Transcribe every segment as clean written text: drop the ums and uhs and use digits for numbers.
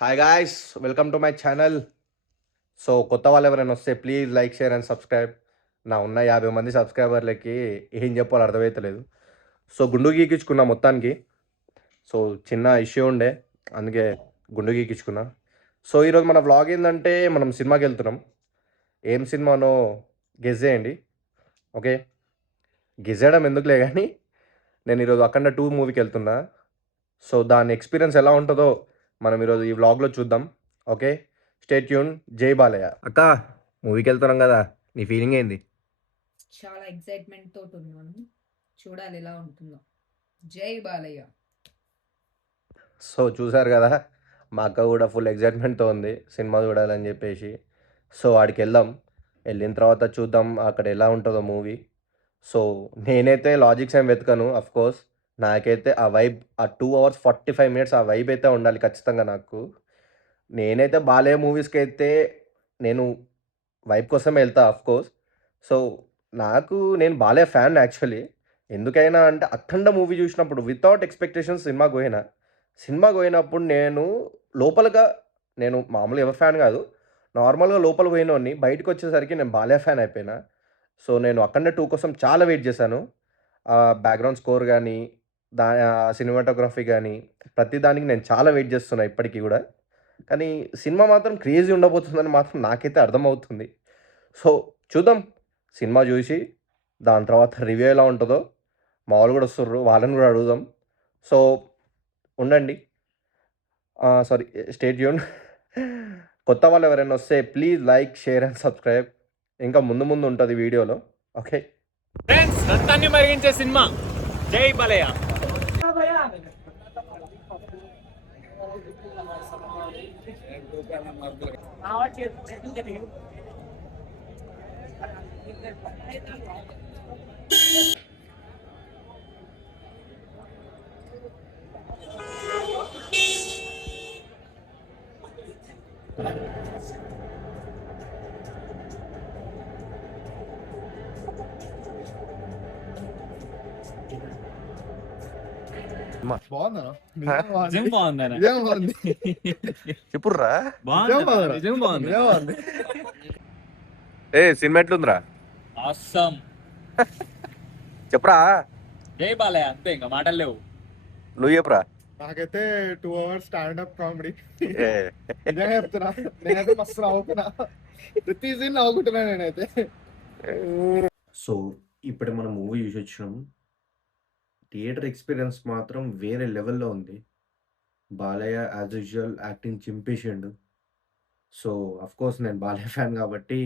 Hi guys! Welcome to my channel. So, కొత్త వాళ్ళెవరైనా వస్తే please like, share and subscribe. నా ఉన్న 50 మంది సబ్స్క్రైబర్లకి ఏం జెప్పాలో అర్థమైతలేదు. సో, గుండు గీకించుకున్నా మొత్తానికి. సో, చిన్న ఇష్యూ ఉండే. అందుకే గుండు గీకించుకున్నా. సో, ఈరోజు మన వ్లాగ్ ఏందంటే మనం సినిమాకెళ్తున్నాం. ఏం సినిమానో గెస్ జేయండి. ఓకే. గెస్ జేయడం ఎందుకులే గానీ, నేను ఈరోజు 'అఖండ 2' మూవీకెళ్తున్నా. సో, దాని ఎక్స్‌పీరియన్స్ ఎలా ఉంటదో మనం ఈరోజు ఈ వ్లాగ్‌లో చూద్దాం. ఓకే. Stay tune. జై బాలయ్య. అక్క మూవీకెళ్తున్నాం గదా! నీ ఫీలింగ్ ఏంది? చాలా ఎక్సైట్‌మెంట్ తోటున్నాను. చూడాలి ఎలా ఉంటుందో. జై బాలయ్య! సో, చూసారు గదా! మా అక్క గూడా ఫుల్ ఎక్సైట్‌మెంట్‌తో ఉంది సినిమా జూడాలని జెప్పేసి. సో, ఆడికెళ్దాం. ఎళ్ళిన తర్వాత చూద్దాం అక్కడ ఎలా ఉంటదో మూవీ. సో, నేనైతే లాజిక్స్ ఏం వెతకను ఆఫ్‌కోర్స్. నాకైతే ఆ వైబ్ ఆ 2 అవర్స్ 45 మినిట్స్ ఆ వైబ్ అయితే ఉండాలి ఖచ్చితంగా నాకు. నేనైతే బాలయ్య మూవీస్‌కైతే నేను వైబ్ కోసమే ఎళ్తా ఆఫ్‌కోర్స్. సో, నేను బాలయ్య ఫ్యాన్ యాక్చువల్లీ. ఎందుకైనా అంటే 'అఖండ' మూవీ జూసినప్పుడు వితౌట్ ఎక్స్‌పెక్టేషన్స్ సినిమాకి బోయినా. సినిమాకి బోయినప్పుడు లోపలగా నేను మామూలుగా ఎవరి ఫ్యాన్ గాదు. నార్మల్‌గా లోపలికి బోయినోడిని. బయటికొచ్చేసరికి నేను బాలయ్య ఫ్యాన్ అయిపోయినా. సో, నేను 'అఖండ 2' కోసం చాలా వెయిట్ జేశాను. బ్యాక్‌గ్రౌండ్ స్కోర్ గాని, సినిమాటోగ్రఫీ గాని, ప్రతి దానికి నేను చాలా వెయిట్ జేస్తున్నా ఇప్పటికి గూడా. కానీ సినిమా మాత్రం క్రేజీ ఉండబోతుందని మాత్రం నాకైతే అర్థమవుతుంది. సో, చూద్దాం. సినిమా జూసి, దాని తర్వాత రివ్యూ ఎలా ఉంటదో, మా వోళ్ళు గూడా వస్తుర్రు. వాళ్ళని గూడా అడుగుదాం. సో, ఉండండి. Sorry stay tune. కొత్త వాళ్ళెవరైనా వస్తే please like, share and subscribe. ఇంకా ముందు ముందు ఉంటది వీడియోలో. ఓకే. ఫ్రెండ్స్ రక్తాన్ని మరిగించే సినిమా జై బాలయ్య. బాగుందా? హా? నిజం బాగుందన్న. నిజం బాగుంది. చెప్పుర్రా. నిజం బాగుంది. నిజం బాగుంది. నిజం బాగుంది. సినిమా ఎట్లుందిరా? ఆసమ్. చెప్పురా. జై బాలయ్య అంతే, ఇంకా మాటలు లేవు. నువ్వు చెప్పురా. నాకైతే 2 అవర్స్ స్టాండప్ కామెడీ ఏ, నిజంగా చెప్తున్నా. నేనైతే మస్తు నవ్వుకున్నా. ప్రతి సీన్ నవ్వుకుంటున్నా నేనైతే. సో, ఇప్పుడు మనం మూవీ చూసొచ్చినాం. థియేటర్ ఎక్స్‌పీరియన్స్ మాత్రం వేరే లెవెల్‌లో ఉంది. బాలయ్య యాజ్ యూజువల్ యాక్టింగ్ చింపేసిండు. సో, ఆఫ్‌కోర్స్ నేను బాలయ్య ఫ్యాన్ గాబట్టి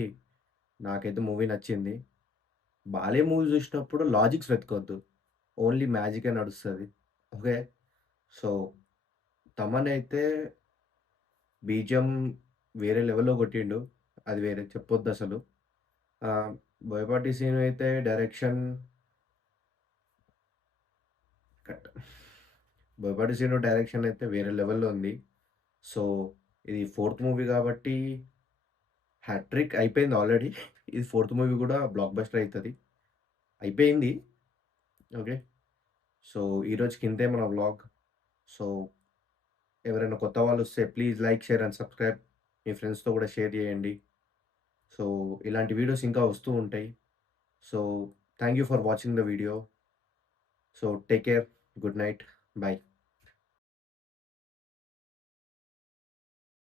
నాకైతే మూవీ నచ్చింది. బాలయ్య మూవీ జూసినప్పుడు లాజిక్స్ వెతకొద్దు. ఓన్లీ మ్యాజికే నడుస్తది. ఓకే. సో, తమన్ అయితే బీజీఎం వేరే లెవెల్‌లో కొట్టిండు. అది వేరే చెప్పొద్దసలు. ఆహ్, బోయపాటి సీను అయితే direction cut. Boyapati Seenu direction అయితే వేరే లెవెల్‌లో ఉంది. సో, ఇది ఫోర్త్ మూవీ గాబట్టి హ్యాట్రిక్ అయిపోయింది ఆల్రెడీ. ఇది ఫోర్త్ మూవీ గూడా బ్లాక్ బస్టర్ అయితది. అయిపోయింది. ఓకే. సో, ఈరోజుకి ఇంతే మన వ్లాగ్. సో, ఎవరైనా కొత్త వాళ్ళొస్తే please like, share and subscribe. మీ ఫ్రెండ్స్‌తో గూడా షేర్ జేయండి. సో, ఇలాంటి వీడియోస్ ఇంకా వస్తూ ఉంటాయి. So, thank you for watching the video. So, take care. Good night. By.